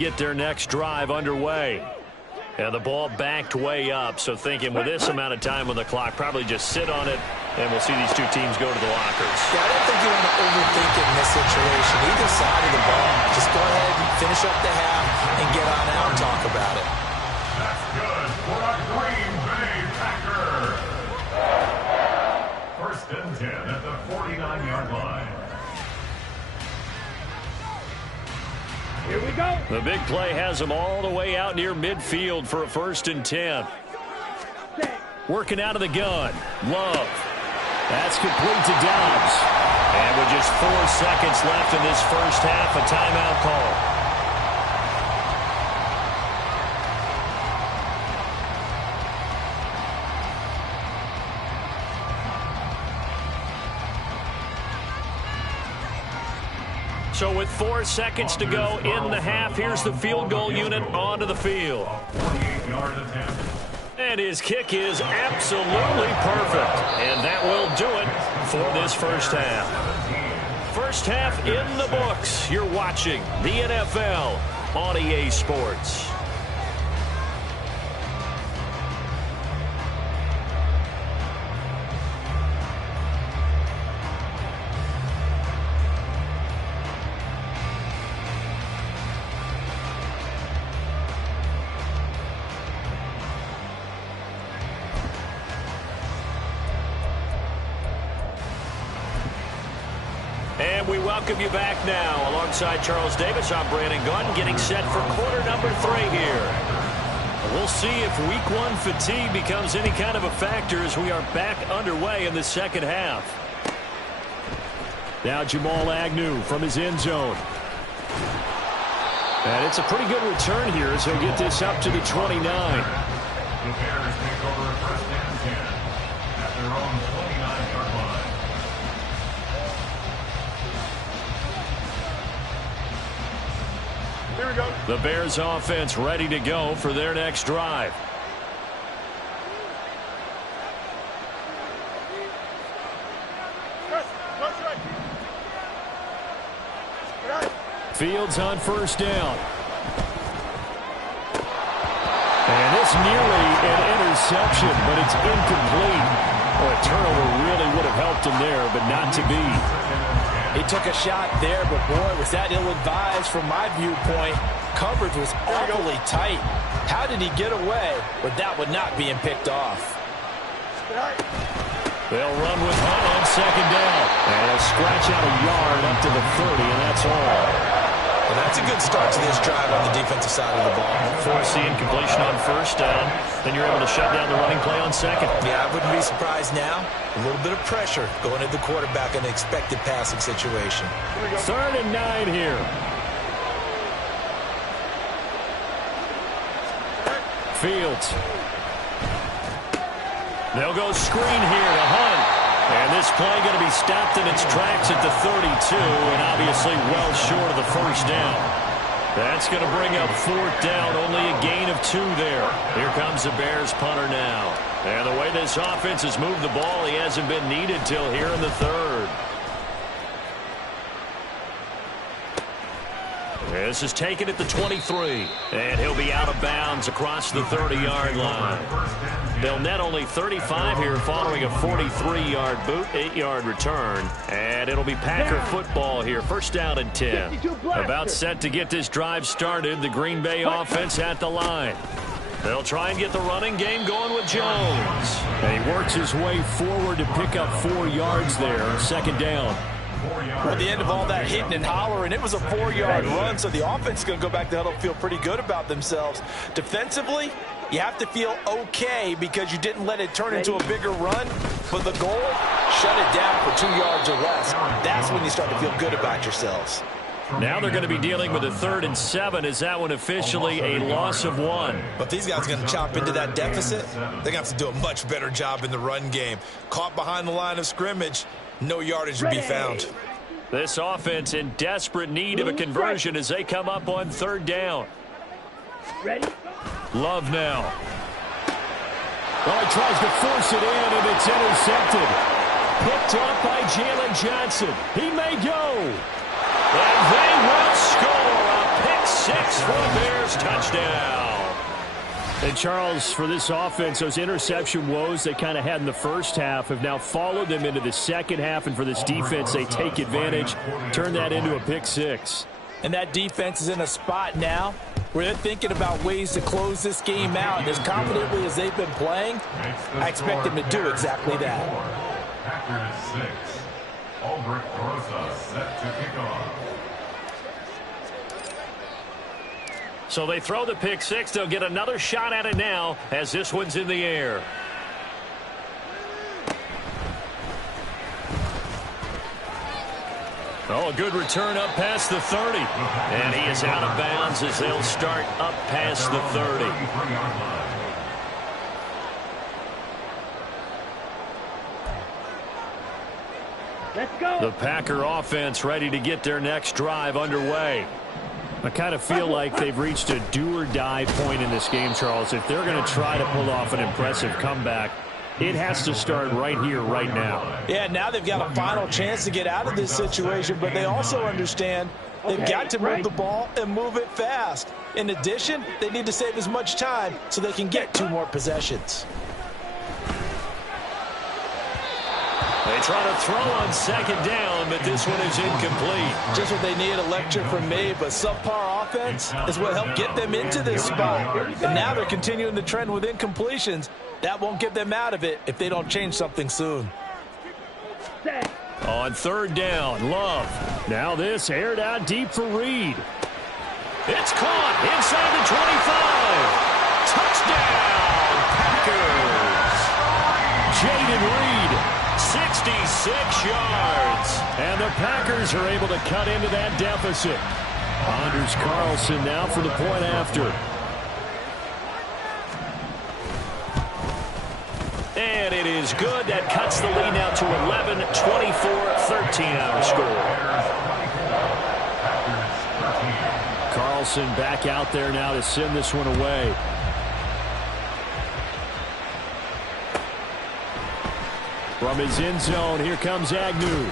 Get their next drive underway. And the ball backed way up, so thinking with this amount of time on the clock, probably just sit on it, and we'll see these two teams go to the lockers. Yeah, I don't think you want to overthink it in this situation. Either side of the ball, just go ahead and finish up the half and get on out and talk about it. That's good for a Green Bay Packer. First and 10 at the 49-yard line. Here we go. The big play has them all the way out near midfield for a 1st and 10. Working out of the gun. Love. That's complete to Dobbs. And with just 4 seconds left in this first half, a timeout call. So with 4 seconds to go in the half, here's the field goal unit onto the field. 48-yard attempt. And his kick is absolutely perfect. And that will do it for this first half. First half in the books. You're watching the NFL on EA Sports. And we welcome you back now. Alongside Charles Davis, I'm Brandon Gaudin, getting set for quarter number 3 here. We'll see if week 1 fatigue becomes any kind of a factor as we are back underway in the second half. Now Jamal Agnew from his end zone. And it's a pretty good return here as he'll get this up to the 29. The Bears take over a first and 10 at their own 29-yard line. Here we go. The Bears offense ready to go for their next drive. Fields on first down. And it's nearly an interception, but it's incomplete. Well, a turnover really would have helped him there, but not to be. He took a shot there, but boy, was that ill-advised from my viewpoint. Coverage was awfully tight. How did he get away with that one not being picked off? They'll run with Hunt on second down. And he'll scratch out a yard up to the 30, and that's all. Well, that's a good start to this drive on the defensive side of the ball. Forcing completion on first down. Then you're able to shut down the running play on second. Yeah, I wouldn't be surprised now. A little bit of pressure going at the quarterback in an expected passing situation. 3rd and 9 here. Fields. They'll go screen here to Hunt. And this play going to be stopped in its tracks at the 32, and obviously well short of the first down. That's going to bring up 4th down, only a gain of 2 there. Here comes the Bears punter now. And the way this offense has moved the ball, he hasn't been needed till here in the 3rd. This is taken at the 23. And he'll be out of bounds across the 30-yard line. They'll net only 35 here following a 43-yard boot, 8-yard return. And it'll be Packer football here. First down and 10. About set to get this drive started. The Green Bay offense at the line. They'll try and get the running game going with Jones. And he works his way forward to pick up 4 yards there. 2nd down. At the end of all that hitting and hollering, it was a 4-yard run, so the offense is going to go back to the huddle and feel pretty good about themselves. Defensively, you have to feel okay because you didn't let it turn into a bigger run. But the goal, shut it down for 2 yards or less. That's when you start to feel good about yourselves. Now they're going to be dealing with a 3rd and 7. Is that one officially a loss of 1? But these guys are going to chop into that deficit. They're going to have to do a much better job in the run game. Caught behind the line of scrimmage, no yardage would be found. This offense in desperate need of a conversion as they come up on 3rd down. Ready? Love now. Oh, he tries to force it in, and it's intercepted. Picked up by Jalen Johnson. He may go. And they will score a pick six for a Bears touchdown. And Charles, for this offense, those interception woes they kind of had in the first half have now followed them into the second half. And for this defense, they take advantage, turn that into a pick six. And that defense is in a spot now where they're thinking about ways to close this game out. And as confidently as they've been playing, I expect them to do exactly that. Packers 6. Albrecht Rosa set to kick off. So they throw the pick six. They'll get another shot at it now as this one's in the air. Oh, a good return up past the 30. And he is out of bounds as they'll start up past the 30. Let's go. The Packer offense ready to get their next drive underway. I kind of feel like they've reached a do-or-die point in this game, Charles. If they're going to try to pull off an impressive comeback, it has to start right here, right now. Yeah, now they've got a final chance to get out of this situation, but they also understand they've got to move the ball and move it fast. In addition, they need to save as much time so they can get 2 more possessions. They try to throw on second down, but this one is incomplete. Just what they need, a lecture from me, but subpar offense is what helped get them into this spot. And now they're continuing the trend with incompletions. That won't get them out of it if they don't change something soon. On third down, Love. Now this aired out deep for Reed. It's caught inside the 25. Touchdown, Packers. Jaden Reed. 66 yards. And the Packers are able to cut into that deficit. Anders Carlson now for the point after. And it is good. That cuts the lead now to 11, 24-13 our score. Carlson back out there now to send this one away. From his end zone, here comes Agnew.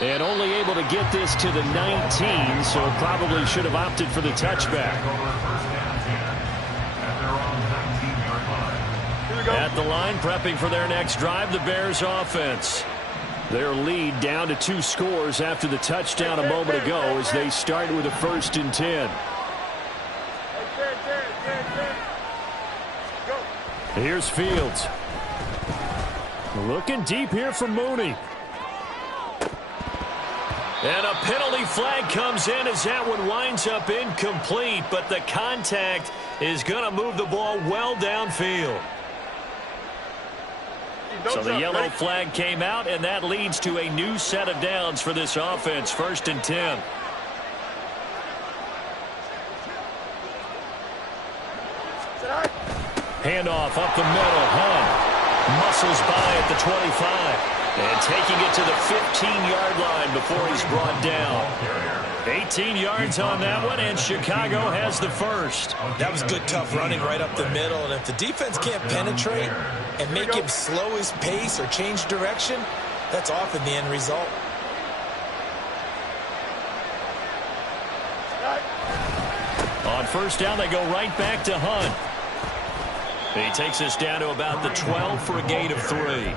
And only able to get this to the 19, so probably should have opted for the touchback. At the line, prepping for their next drive, the Bears offense. Their lead down to 2 scores after the touchdown a moment ago as they start with a 1st and 10. Here's Fields. Looking deep here for Mooney. And a penalty flag comes in as that one winds up incomplete, but the contact is going to move the ball well downfield. So the yellow flag came out, and that leads to a new set of downs for this offense. 1st and 10. Handoff up the middle. Hunt muscles by at the 25. And taking it to the 15-yard line before he's brought down. 18 yards on that one, and Chicago has the first. That was good, tough running right up the middle. And if the defense can't penetrate and make him slow his pace or change direction, that's often the end result. On first down, they go right back to Hunt. He takes us down to about the 12 for a gain of 3.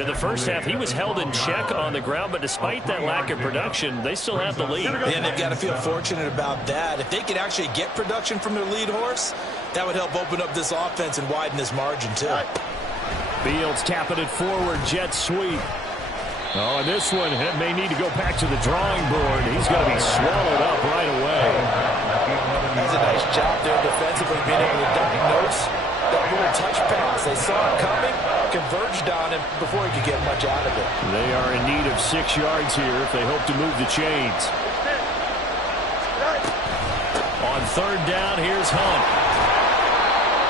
In the first half, he was held in check on the ground, but despite that lack of production, they still have the lead. And they've got to feel fortunate about that. If they could actually get production from their lead horse, that would help open up this offense and widen this margin, too. Fields tapping it forward, jet sweep. Oh, and this one may need to go back to the drawing board. He's going to be swallowed up right away. That was a nice job there defensively, being able to diagnose that little touch pass. They saw it coming, converged on him before he could get much out of it. They are in need of 6 yards here if they hope to move the chains. On third down, here's Hunt.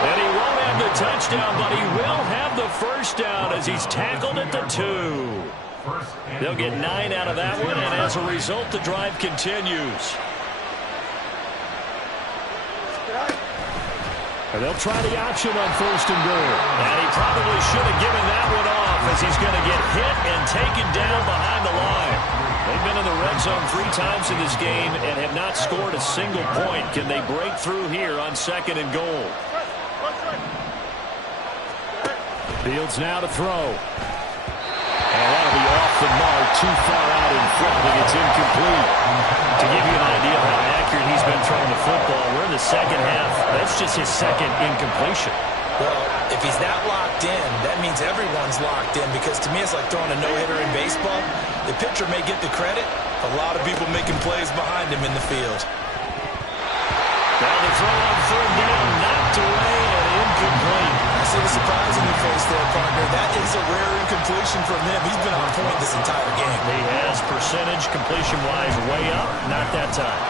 And he won't have the touchdown, but he will have the first down as he's tackled at the 2. They'll get 9 out of that one, and as a result, the drive continues. And they'll try the option on 1st and goal. And he probably should have given that one off as he's going to get hit and taken down behind the line. They've been in the red zone 3 times in this game and have not scored a single point. Can they break through here on 2nd and goal? Fields now to throw. And that'll be off the mark, too far out in front, and it's incomplete. To give you an idea of how accurate he's been throwing the football, we're in the second half. That's just his 2nd incompletion. Well, if he's that locked in, that means everyone's locked in, because to me it's like throwing a no-hitter in baseball. The pitcher may get the credit, a lot of people making plays behind him in the field. Now the throw on 3rd down, knocked away and incomplete. I see the surprise in your face there, partner. That is a rare incompletion from him. He's been on point this entire game. He has percentage completion-wise way up. Not that time.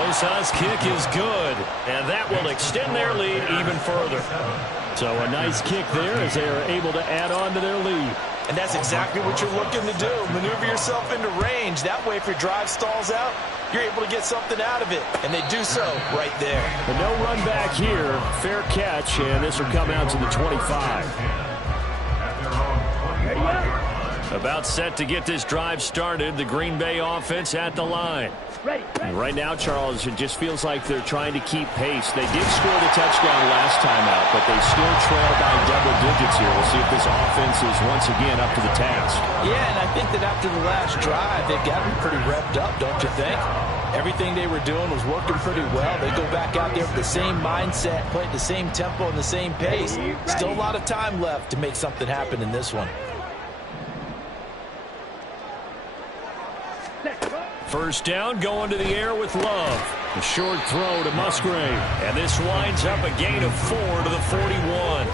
Rosas' kick is good, and that will extend their lead even further. So a nice kick there as they are able to add on to their lead. And that's exactly what you're looking to do. Maneuver yourself into range. That way, if your drive stalls out, you're able to get something out of it. And they do so right there. But no run back here. Fair catch, and this will come out to the 25. About set to get this drive started. The Green Bay offense at the line. And right now, Charles, it just feels like they're trying to keep pace. They did score the touchdown last time out, but they still trail by double digits here. We'll see if this offense is once again up to the task. Yeah, and I think that after the last drive, they've gotten pretty revved up, don't you think? Everything they were doing was working pretty well. They go back out there with the same mindset, play at the same tempo and the same pace. Still a lot of time left to make something happen in this one. First down, going to the air with Love. A short throw to Musgrave. And this winds up a gain of 4 to the 41.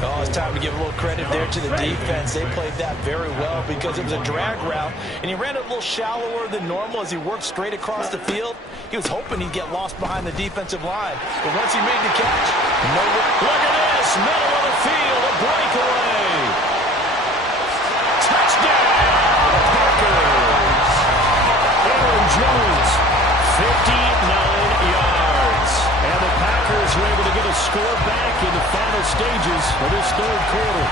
Oh, it's time to give a little credit there to the defense. They played that very well because it was a drag route, and he ran it a little shallower than normal as he worked straight across the field. He was hoping he'd get lost behind the defensive line. But once he made the catch, no way. Look at this, middle of the field, a breakaway. Touchdown, Packers. Aaron Jones, 59 yards. And the Packers were able to get a score back in the final stages of this 3rd quarter.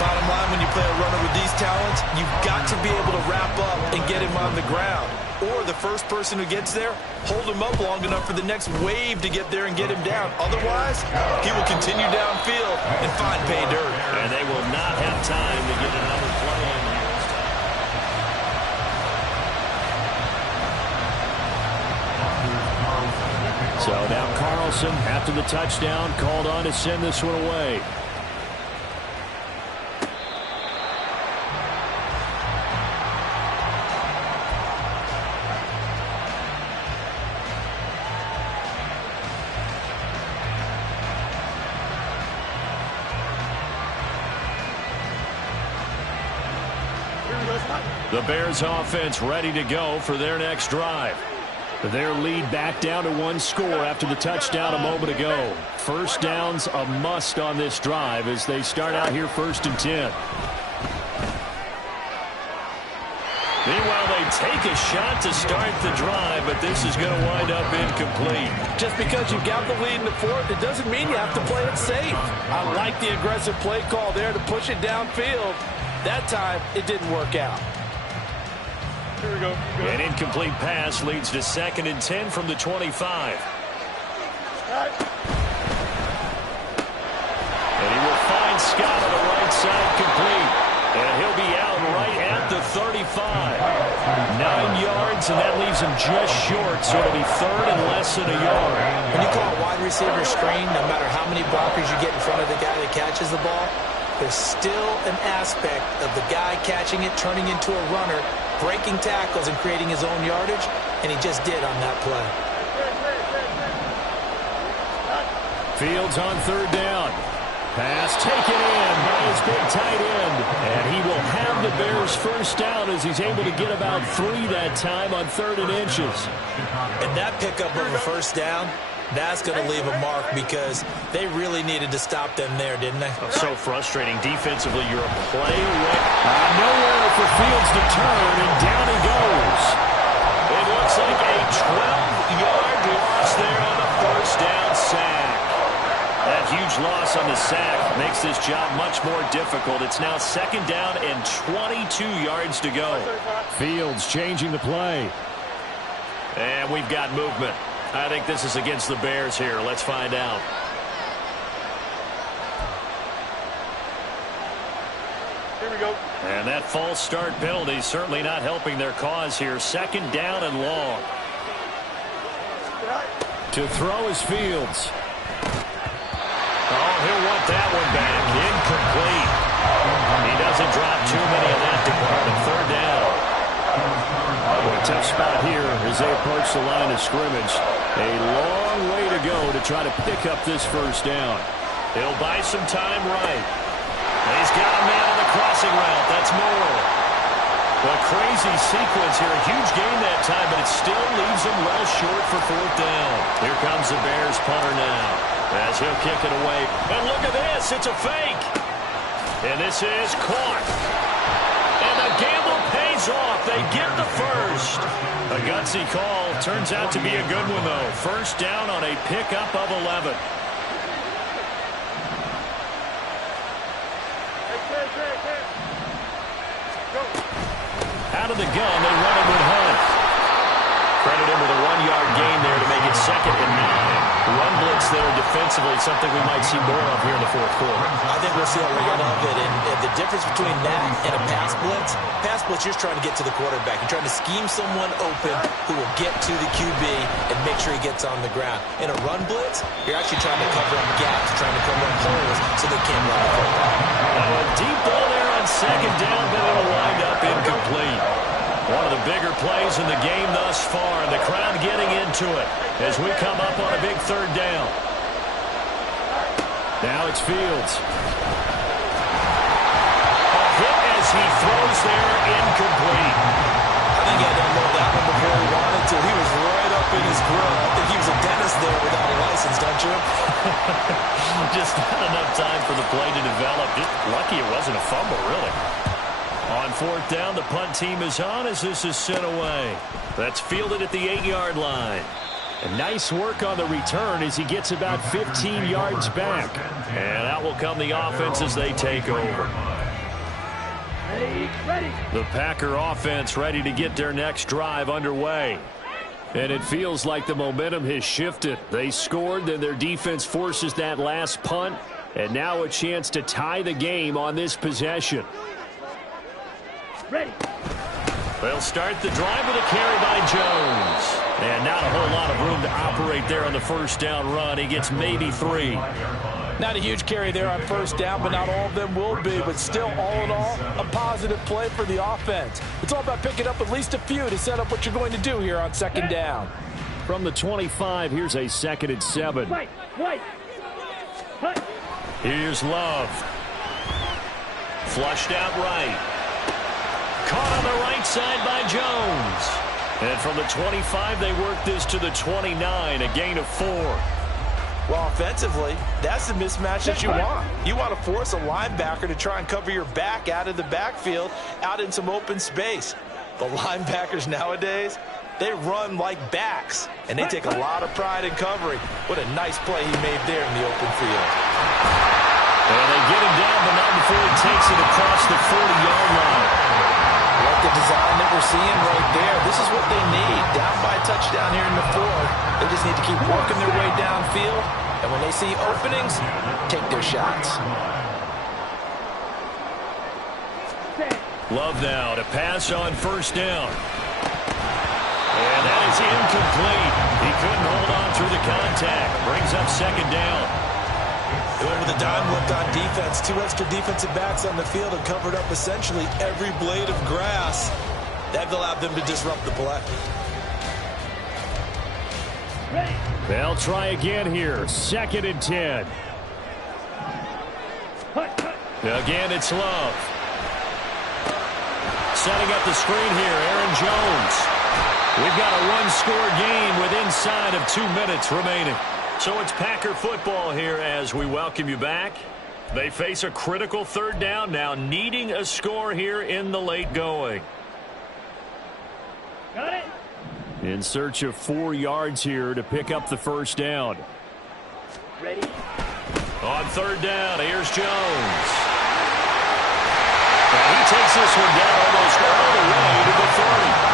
Bottom line, when you play a runner with these talents, you've got to be able to wrap up and get him on the ground. Or the first person who gets there, hold him up long enough for the next wave to get there and get him down. Otherwise, he will continue downfield and find pay dirt. And they will not have time to get another play in here. So now Carlson, after the touchdown, called on to send this one away. The Bears offense ready to go for their next drive. Their lead back down to 1 score after the touchdown a moment ago. First down's a must on this drive as they start out here 1st and 10. Meanwhile, they take a shot to start the drive, but this is going to wind up incomplete. Just because you've got the lead in the 4th, it doesn't mean you have to play it safe. I like the aggressive play call there to push it downfield. That time, it didn't work out. Here we go. An incomplete pass leads to 2nd and 10 from the 25. And he will find Scott on the right side complete. And he'll be out right at the 35. 9 yards, and that leaves him just short, so it'll be 3rd and less than a yard. When you call a wide receiver screen, no matter how many blockers you get in front of the guy that catches the ball, there's still an aspect of the guy catching it, turning into a runner, breaking tackles and creating his own yardage, and he just did on that play. Fields on 3rd down. Pass taken in by his big tight end. And he will have the Bears first down as he's able to get about 3 that time on 3rd and inches. And that pickup of a first down, that's going to leave a mark because they really needed to stop them there, didn't they? So frustrating. Defensively, you're a play away. Nowhere for Fields to turn, and down he goes. It looks like a 12-yard loss there on the first down sack. That huge huge loss on the sack. Makes this job much more difficult. It's now 2nd down and 22 yards to go. Fields changing the play. And we've got movement. I think this is against the Bears here. Let's find out. Here we go. And that false start penalty certainly not helping their cause here. 2nd down and long. To throw is Fields. Oh, he'll want that one back. Incomplete. He doesn't drop too many in that department. 3rd down. A tough spot here as they approach the line of scrimmage. A long way to go to try to pick up this 1st down. He'll buy some time right. He's got a man on the crossing route. That's Moore. A crazy sequence here. A huge gain that time, but it still leaves him well short for 4th down. Here comes the Bears punter now as he'll kick it away. And look at this. It's a fake. And this is caught. And the gamble pays off. They get the first. A gutsy call. Turns out to be a good one, though. 1st down on a pickup of 11. Out of the gun, they run it with Hunt. Credit him with a 1-yard gain there to make it 2nd and 9. Run blitz there defensively, something we might see more of here in the 4th quarter. I think we'll see a lot of it. And the difference between that and a pass blitz, you're just trying to get to the quarterback. You're trying to scheme someone open who will get to the QB and make sure he gets on the ground. In a run blitz, you're actually trying to cover up gaps, trying to cover up holes so they can't run the football. Now a deep ball there on 2nd down, but it'll wind up incomplete. One of the bigger plays in the game thus far, and the crowd getting into it as we come up on a big 3rd down. Now it's Fields. A hit as he throws there, incomplete. I think he had to unload that one before he wanted to. He was right up in his grill. I think he was a dentist there without a license, don't you? Just not enough time for the play to develop. Just lucky it wasn't a fumble, really. On 4th down, the punt team is on as this is sent away. That's fielded at the 8-yard line. And nice work on the return as he gets about 15 yards back. And out will come the offense as they take over. Ready. The Packer offense ready to get their next drive underway. And it feels like the momentum has shifted. They scored, then their defense forces that last punt. And now a chance to tie the game on this possession. Ready. They'll start the drive with a carry by Jones. And not a whole lot of room to operate there on the 1st down run. He gets maybe 3. Not a huge carry there on 1st down, but not all of them will be. But still, all in all, a positive play for the offense. It's all about picking up at least a few to set up what you're going to do here on 2nd down. From the 25, here's a 2nd and 7. White. Here's Love. Flushed out right. Caught on the right side by Jones. And from the 25, they work this to the 29, a gain of 4. Well, offensively, that's the mismatch that you want. You want to force a linebacker to try and cover your back out of the backfield, out in some open space. The linebackers nowadays, they run like backs, and they take a lot of pride in covering. What a nice play he made there in the open field. And they get him down, but not before he takes it across the 40-yard line. Like the design that we're seeing right there. This is what they need. Down by a touchdown here in the 4th. They just need to keep working their way downfield. And when they see openings, take their shots. Love now to pass on 1st down. And that is incomplete. He couldn't hold on through the contact. Brings up 2nd down. They went with a dime look on defense. 2 extra defensive backs on the field and covered up essentially every blade of grass. That allowed them to disrupt the play. Ready. They'll try again here. 2nd and 10. Again, it's Love. Setting up the screen here, Aaron Jones. We've got a one-score game with inside of 2 minutes remaining. So it's Packer football here as we welcome you back. They face a critical 3rd down now, needing a score here in the late going. Got it. In search of 4 yards here to pick up the 1st down. Ready. On third down, here's Jones. And he takes this one down almost all the way to the 30.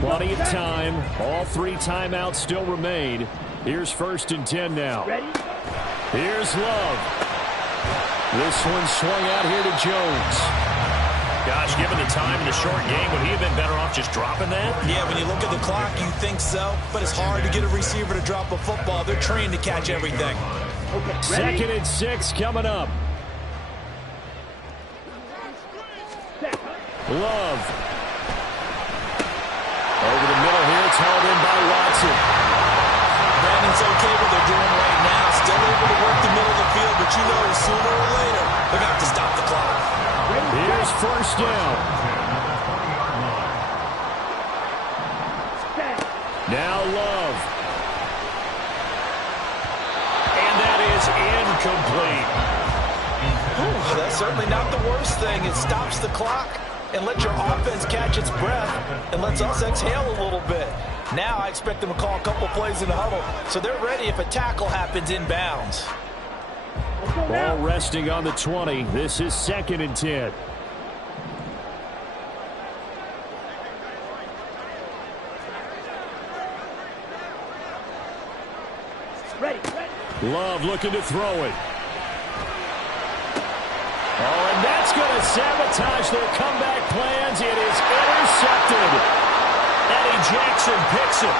Plenty of time. All 3 timeouts still remain. Here's 1st and 10 now. Here's Love. This one swung out here to Jones. Gosh, given the time in the short game, would he have been better off just dropping that? Yeah, when you look at the clock, you think so. But it's hard to get a receiver to drop a football. They're trained to catch everything. 2nd and 6 coming up. Love. Over the middle here, it's held in by Watson. Brandon's okay what they're doing right now. Still able to work the middle of the field, but you know sooner or later they're going to have to stop the clock. Here's 1st down. Now Love. And that is incomplete. Ooh, that's certainly not the worst thing. It stops the clock and lets your offense catch its breath and lets us exhale a little bit. Now I expect them to call a couple plays in the huddle, so they're ready if a tackle happens inbounds. Ball resting on the 20. This is 2nd and 10. Love looking to throw it. Oh, and that's going to sabotage their comeback plans. It is intercepted. Eddie Jackson picks it.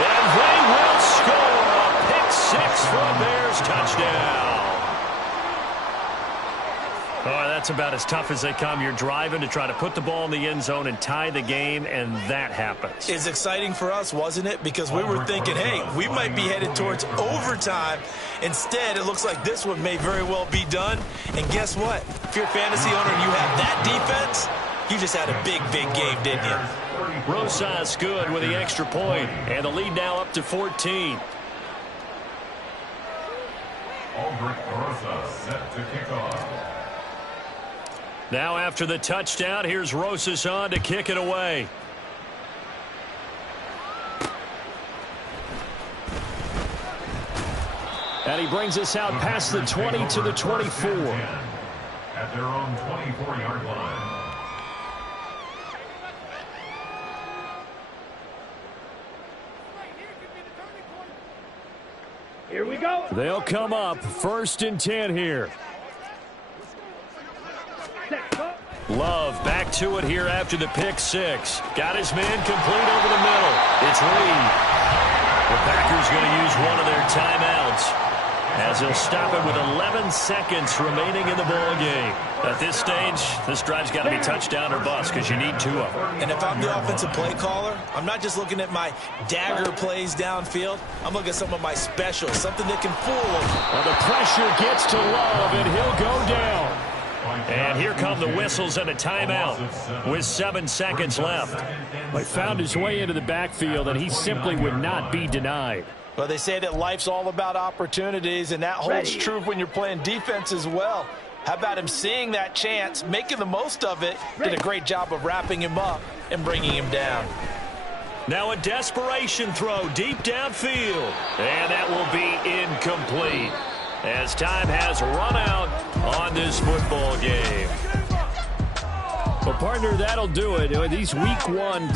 And they will score a pick 6 for a Bears touchdown. Oh, that's about as tough as they come. You're driving to try to put the ball in the end zone and tie the game, and that happens. It's exciting for us, wasn't it? Because we were thinking, hey, we might be headed towards overtime. Instead, it looks like this one may very well be done. And guess what? If you're a fantasy owner and you have that defense, you just had a big, big game, didn't you? Rosas good with the extra point, and the lead now up to 14. Aldrich Rosas set to kick off. Now after the touchdown, here's Rosas on to kick it away. And he brings us out past the 20 to the 24. At their own 24-yard line. Here we go. They'll come up 1st and 10 here. Love back to it here after the pick 6. Got his man complete over the middle. It's Reed. The Packers going to use one of their timeouts as they'll stop it with 11 seconds remaining in the ball game. At this stage, this drive's got to be touchdown or bust because you need 2 of them. And if I'm the offensive play caller, I'm not just looking at my dagger plays downfield. I'm looking at some of my specials, something that can fool them. Well, the pressure gets to Love, and he'll go down. And here come the whistles and a timeout with 7 seconds left. He found his way into the backfield, and he simply would not be denied. Well, they say that life's all about opportunities, and that holds true when you're playing defense as well. How about him seeing that chance, making the most of it, did a great job of wrapping him up and bringing him down. Now a desperation throw deep downfield, and that will be incomplete as time has run out on this football game. Well, partner, that'll do it. These week 1